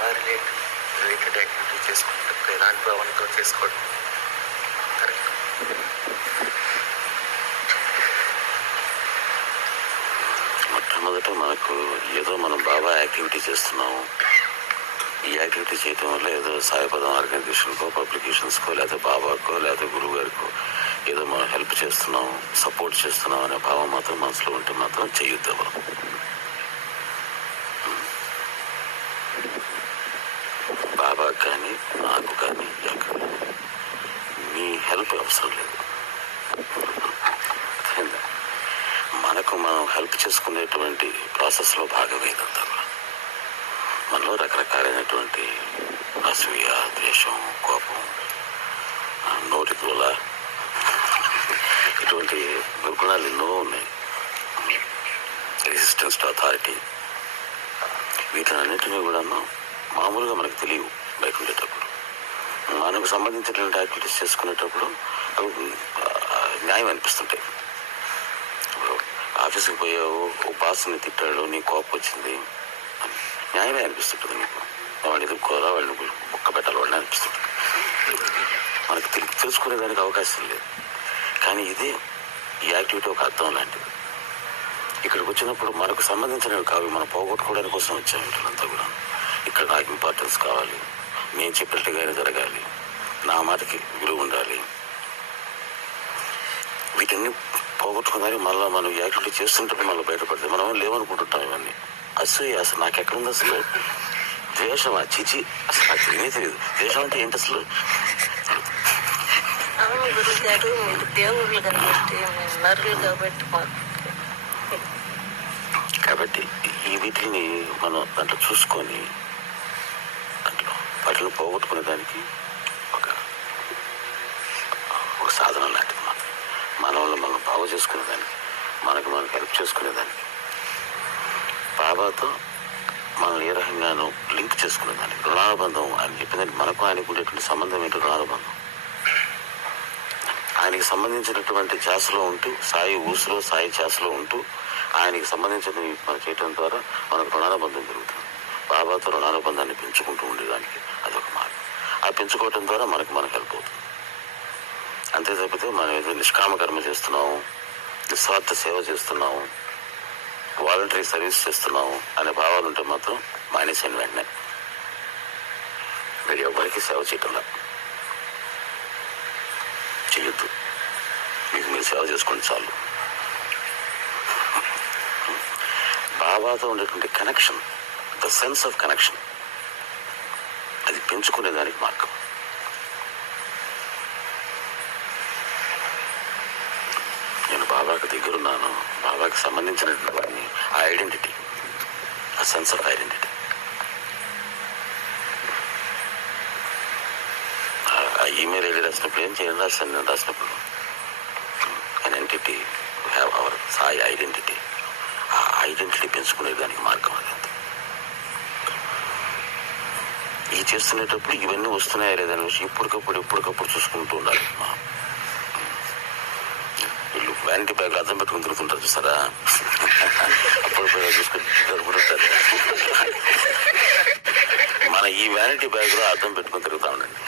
బాబా related activity చేసుకునేటప్పుడు ఎలాంటి భావనతో చేసుకోవడం కరెక్ట్. మొట్టమొదట మనకు ఏదో మనం బాబా యాక్టివిటీ చేస్తున్నాము, ఈ యాక్టివిటీ చేయడం వల్ల ఏదో సాయిపదం ఆర్గనైజేషన్కో, పబ్లికేషన్స్కో, లేకపోతే బాబాకో, లేకపోతే గురువు గారికో ఏదో మనం హెల్ప్ చేస్తున్నాం, సపోర్ట్ చేస్తున్నాం అనే భావం మాత్రం మనసులో ఉంటే మాత్రం చేయొద్దు. బాబా కానీ నాకు కానీ మీ హెల్ప్ అవసరం లేదు. మనకు మనం హెల్ప్ చేసుకునేటువంటి ప్రాసెస్లో భాగమేదంతా కూడా. మనలో రకరకాలైనటువంటి అసూయ, ద్వేషం, కోపం, నోటి దూల, ఇటువంటి దుర్గుణాలు ఎన్నో ఉన్నాయి. రెసిస్టెన్స్ టు అథారిటీ, వీటినన్నింటినీ కూడా మామూలుగా మనకు తెలియవు. బయట ఉండేటప్పుడు మనకు సంబంధించినటువంటి యాక్టివిటీస్ చేసుకునేటప్పుడు అవి న్యాయం అనిపిస్తుంటాయి. ఆఫీస్కి పోయావు, ఓ బాస్ని తిట్టాడు, నీ కోపం వచ్చింది, న్యాయమే అనిపిస్తుంటుంది. నీకు వాడిని ఎదుర్కోవాలా, వాళ్ళని బుక్క పెట్టాలి, వాళ్ళని అనిపిస్తుంటుంది. మనకు తెలుసుకునేదానికి అవకాశం లేదు. కానీ ఇదే ఈ యాక్టివిటీ ఒక అర్థం లాంటిది. ఇక్కడికి వచ్చినప్పుడు మనకు సంబంధించినవి కావి మనం పోగొట్టుకోవడానికి కోసం వచ్చాము. ఇంట్లో కూడా ఇక్కడ నాకు ఇంపార్టెన్స్ కావాలి, నేను చెప్పినట్టుగానే జరగాలి, నా మాటకి విలువ ఉండాలి. వీటన్ని పోగొట్టుకున్నాక మళ్ళీ మనం యాక్టివిటీ చేస్తుంటే మళ్ళీ బయటపడితే మనం లేవనుకుంటుంటాం. ఇవన్నీ అసలు నాకెక్కడుంది అసలు ద్వేషం, చిచి, అసలు నాకు తెలియనే తెలియదు. ద్వేషం అంటే ఏంటి అసలు? కాబట్టి ఈ వీటిని మనం దాంట్లో చూసుకొని వాటిని పోగొట్టుకునే దానికి ఒక సాధన లాంటిది. మనల్ని మనం బాగు చేసుకునేదానికి, మనకు హెల్ప్ చేసుకునేదానికి, బాబాతో మనం ఏ రకంగానూ లింక్ చేసుకునేదానికి, రుణానుబంధం ఆయన చెప్పినట్టు మనకు ఆయనకు ఉండేటువంటి సంబంధం ఏంటో రుణానుబంధం. ఆయనకి సంబంధించినటువంటి ఛాసలో ఉంటూ, సాయి ఊసులో, సాయి ఛాసలో ఉంటూ ఆయనకి సంబంధించినవి మనం చేయడం ద్వారా మనకు రుణానుబంధం పెరుగుతుంది. బాబాతో రుణానుబంధాన్ని పెంచుకుంటూ ఉండేదానికి అదొక మార్గం. ఆ పెంచుకోవటం ద్వారా మనకు హెల్ప్ అవుతుంది. అంతే తప్పితే మనం ఏదో నిష్కామ కర్మ చేస్తున్నాము, నిస్వార్థ సేవ చేస్తున్నాము, వాలంటరీ సర్వీస్ చేస్తున్నాము అనే భావాలు ఉంటే మాత్రం మానేసిన వెంటనే మీరు ఎవరికి సేవ చేయటంలా చెయ్యొద్దు. మీకు మీరు సేవ చేసుకోండి చాలు. బాబాతో ఉండేటువంటి connection, the sense of connection, అది పెంచుకునేదానికి మార్గం. నేను బాబాకి దగ్గరున్నాను, బాబాకి సంబంధించినటువంటి వాడిని, ఆ ఐడెంటిటీ, ఆ సెన్స్ ఆఫ్ ఐడెంటిటీ, ఆ ఈమెయిల్ ఐడి రాసినప్పుడు ఏం చేయండి రాశాను నేను రాసినప్పుడు an entity, we have our Sai identity. ఆ ఐడెంటిటీ పెంచుకునేదానికి మార్గం అది. ఈ చేస్తునేటప్పుడు ఇవన్నీ వస్తున్నాయా లేదని ఇప్పటికప్పుడు చూసుకుంటూ ఉండాలి. వీళ్ళు వ్యానిటీ బ్యాగ్ అర్థం పెట్టుకుని తిరుగుతుంటారు చూసారా, అప్పుడు చూసుకుని జరుపుతుంటారు. మన ఈ వ్యానిటీ బ్యాగ్ లో అర్థం పెట్టుకుని తిరుగుతా ఉండండి.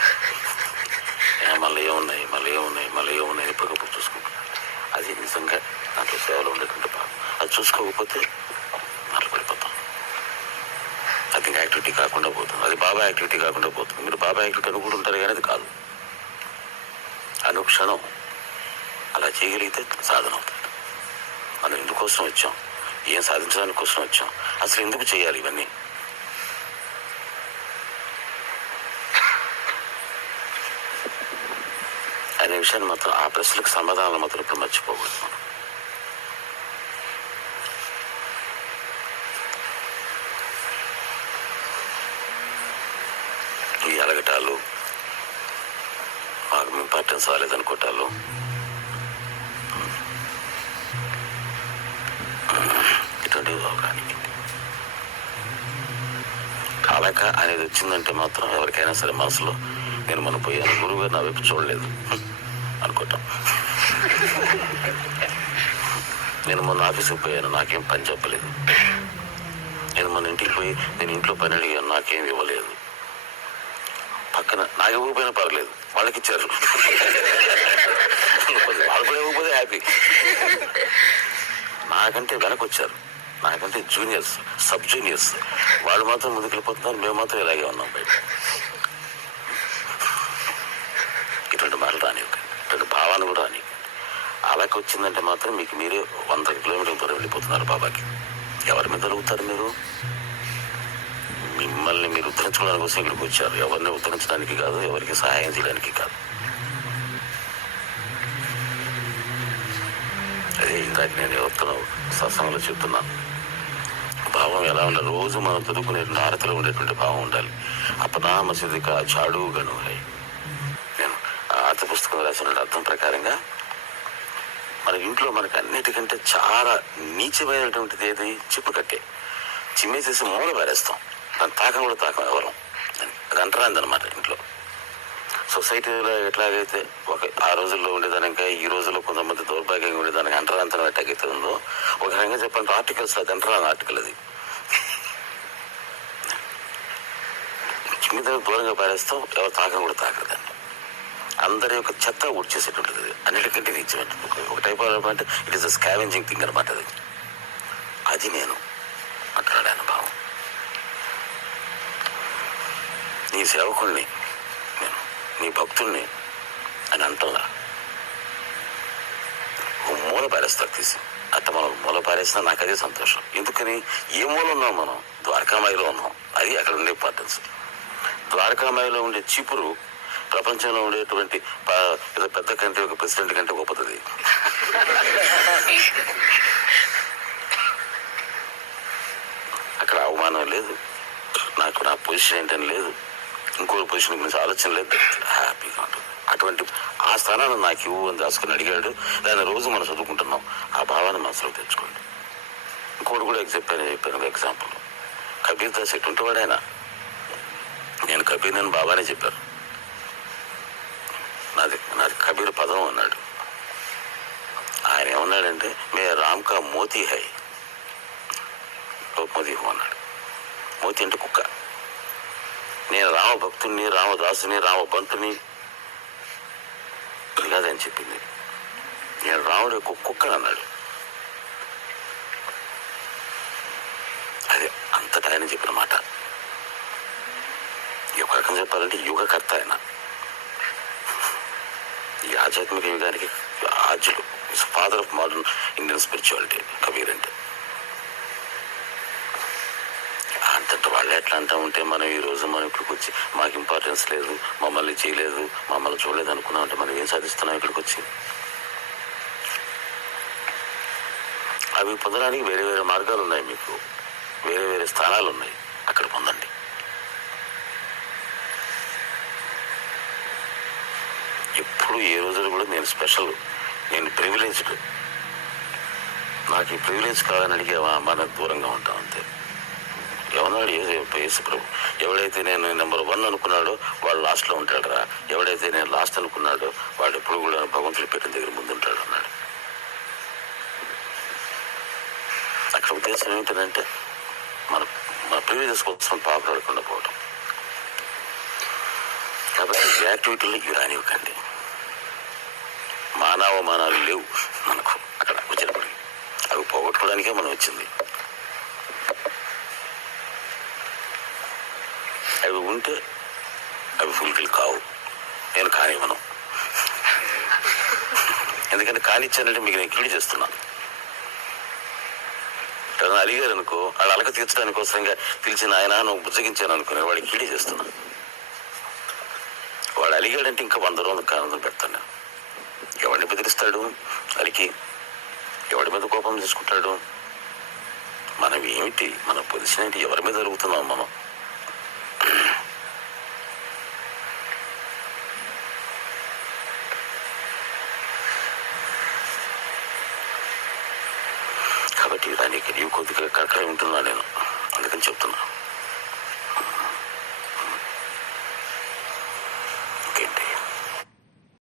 మళ్ళీ ఏమున్నాయి ఎప్పటికప్పుడు చూసుకుంటున్నాడు. అది నిజంగా దాంట్లో సేవలో ఉండేటువంటి భాగం. అది చూసుకోకపోతే మళ్ళీ పడిపోతాం. అది ఇంకా యాక్టివిటీ కాకుండా పోతుంది, అది బాబా యాక్టివిటీ కాకుండా పోతుంది. మీరు బాబా యాక్టివిటీ అనుకుంటుంటారు కానీ అది కాదు. అనుక్షణం అలా చేయగలిగితే సాధన అవుతుంది. మనం ఎందుకోసం వచ్చాం, ఏం సాధించడానికి కోసం వచ్చాం, అసలు ఎందుకు చేయాలి ఇవన్నీ, అనే విషయాన్ని మాత్రం, ఆ ప్రశ్నలకు సమాధానాలు మాత్రం ఇప్పుడు మర్చిపోకూడదు. మనం ఈ అలగటాలు, మాకు ఇంపార్టెన్స్ రాలేదనుకోవటాలు, ఇటువంటివి అవడానికి అలక అనేది వచ్చిందంటే మాత్రం ఎవరికైనా సరే మనసులో నేను మనం పోయాను, గురువు గారు నా వైపు చూడలేదు అనుకోవటం. నేను మొన్న ఆఫీస్కి పోయాను, నాకేం పని చెప్పలేదు, నేను మన ఇంటికి పోయి నేను ఇంట్లో పని అడిగాను, నాకేం ఇవ్వలేదు. పక్కన నాకు ఇవ్వకపోయినా పర్లేదు, వాళ్ళకి ఇచ్చారు. వాళ్ళు కూడా ఇవ్వకపోతే హ్యాపీ. నాకంటే వెనక్కి వచ్చారు, నాకంటే జూనియర్స్, సబ్ జూనియర్స్, వాళ్ళు మాత్రం ముందుకు వెళ్ళిపోతున్నారు, మేము మాత్రం ఇలాగే ఉన్నాం బయట. ఇటువంటి మాటలు రానివ్వకండి, ఇటువంటి భావాన్ని కూడా రానివ్వకండి. అలాగే వచ్చిందంటే మాత్రం మీకు మీరే 100 కిలోమీటర్ల దూరం వెళ్ళిపోతున్నారు బాబాకి. ఎవరి మీద అడుగుతారు మీరు? మిమ్మల్ని మీరు ఉద్ధరించుకోవడానికి కోసం ఇక్కడికి వచ్చారు, ఎవరిని ఉద్ధరించడానికి కాదు, ఎవరికి సహాయం చేయడానికి కాదు. అదే ఇందాక నేను ఎవరితో సత్సంగంలో చెప్తున్నాను, భావం ఎలా ఉండాలి? రోజు మనం చదువుకునే హారతిలో ఉండేటువంటి భావం ఉండాలి. అపనా మసీదు కా చాడు గను హై. నేను ఆర్త పుస్తకం రాసిన అర్థం ప్రకారంగా మన ఇంట్లో మనకు అన్నిటికంటే చాలా నీచమైనటువంటిది ఏది? చిప్పు కట్టే. చిమ్మేసేసి మూల పారేస్తాం, దాన్ని తాకం కూడా తాకం ఎవరం. అది అంటరాందనమాట ఇంట్లో. సొసైటీలో ఎట్లాగైతే ఆ రోజుల్లో ఉండేదానిక ఈ రోజుల్లో కొంతమంది దౌర్భాగ్యంగా ఉండేదానికి అంటరాంతరం ఎట్లాగైతే ఉందో, ఒక రకంగా చెప్పండి ఆర్టికల్స్, అది అంటరాని ఆర్టికల్. అది కింద దూరంగా పారేస్తాం, ఎవరు తాకం కూడా తాకరు దాన్ని. అందరి యొక్క చెత్త ఊడ్చేసేటువంటిది, అన్నిటికంటే నీచమైనటువంటి ఒక టైప్ ఆఫ్ అంటే it is a scavenging thing అనమాట. అది నేను అంటున్నాడు ఆయన భావం. నీ సేవకుణ్ణి నేను, నీ భక్తుల్ని అని అంటలా. మూల పారేస్తారు తీసి, అట్ట మనం మూల పారేసినా నాకు అదే సంతోషం. ఎందుకని? ఏ మూల ఉన్నాం మనం? ద్వారకామాయిలో ఉన్నాం. అది అక్కడ ఉండే ఇంపార్టెన్స్. ద్వారకామాయిలో ఉండే చీపురు ప్రపంచంలో ఉండేటువంటి ఏదో పెద్ద కంటే ఒక ప్రెసిడెంట్ కంటే గొప్పది. అక్కడ అవమానం లేదు, నాకు నా పొజిషన్ ఏంటని లేదు, ఇంకో పొజిషన్ గురించి ఆలోచన లేదు, హ్యాపీగా ఉంటుంది. అటువంటి ఆ స్థానాన్ని నాకు ఇవ్వు అని దాసుకుని అడిగాడు. దాన్ని రోజు మనం చదువుకుంటున్నాం. ఆ భావాన్ని మనసులో తెచ్చుకోండి. ఇంకోటి కూడా చెప్పాను ఎగ్జాంపుల్. కబీర్ దాస్ ఎటువంటి వాడైనా, నేను కబీర్ నేను బాబానే చెప్పారు. నాది కబీర్ పదం అన్నాడు. ఆయన ఏమన్నాడంటే, మే రామ్ కా మోతీ హై మోతీ హో అన్నాడు. మోతీ అంటే కుక్క. నేను రామభక్తుని, రామదాసుని, రామబంతుని కాదని చెప్పింది. నేను రాముడు కుక్క అన్నాడు. అదే అంతటా ఆయన చెప్పిన మాట. ఈ ఒక రకం చెప్పాలంటే యుగకర్త ఆయన. ఈ ఆధ్యాత్మిక యుగానికి ఆద్యుడు, father of modern Indian spirituality Kabir అంటే. అంతటి వాళ్ళు ఎట్లా అంటా ఉంటే మనం ఈ రోజు మనం ఇక్కడికి వచ్చి మాకు ఇంపార్టెన్స్ లేదు, మమ్మల్ని చేయలేదు, మమ్మల్ని చూడలేదు అనుకున్నాం అంటే మనం ఏం సాధిస్తున్నాం ఇక్కడికి వచ్చి? అవి పొందడానికి వేరే వేరే మార్గాలు ఉన్నాయి, మీకు వేరే వేరే స్థానాలు ఉన్నాయి, అక్కడ పొందండి. ఎప్పుడు ఏ రోజులు కూడా నేను స్పెషల్, నేను ప్రివిలేజ్డ్, నాకు ఈ ప్రివిలేజ్ కావాలని అడిగావా మన దూరంగా ఉంటాం అంతే. ఎవనాడు యేసు ప్రభు, ఎవడైతే నేను నెంబర్ 1 అనుకున్నాడో వాడు లాస్ట్లో ఉంటాడు రా, ఎవడైతే నేను లాస్ట్ అనుకున్నాడో వాడు ఎప్పుడు కూడా భగవంతుడి పెట్టిన దగ్గర ముందుంటాడు అన్నాడు. అక్కడ ఉద్దేశం ఏమిటంటే మన ప్రివిలేజ్ కోసం పాపడకుండా పోవటం. కాబట్టి గ్రాట్యుటీలు ఇవి రానివ్వకండి. మానవమానాలు లేవు మనకు అక్కడ వచ్చినప్పుడు. అవి పోగొట్టుకోవడానికే మనం వచ్చింది. అవి ఉంటే అవి ఫుల్ఫిల్ కావు. నేను కానివ్వను. ఎందుకంటే కానిచ్చానంటే మీకు నేను కీడు చేస్తున్నాను. అడిగారు అనుకో, వాడు అలక తీర్చడానికి కోసంగా పిలిచిన ఆయన నువ్వు బుజ్జగించాను అనుకుని వాడికి కీడు చేస్తున్నాను. వాడు అలిగాడంటే ఇంకా 100 రోజులు కారణం పెడతాను. ఎవరిని బెదిరిస్తాడు అలికి? ఎవడి మీద కోపం తీసుకుంటాడు? మనం ఏమిటి, మన పొజిషన్ ఏంటి, ఎవరి మీద అడుగుతున్నాం మనం? కాబట్టి దానికి కొద్దిగా కరెక్ట్గా ఉంటున్నా నేను, అందుకని చెప్తున్నా.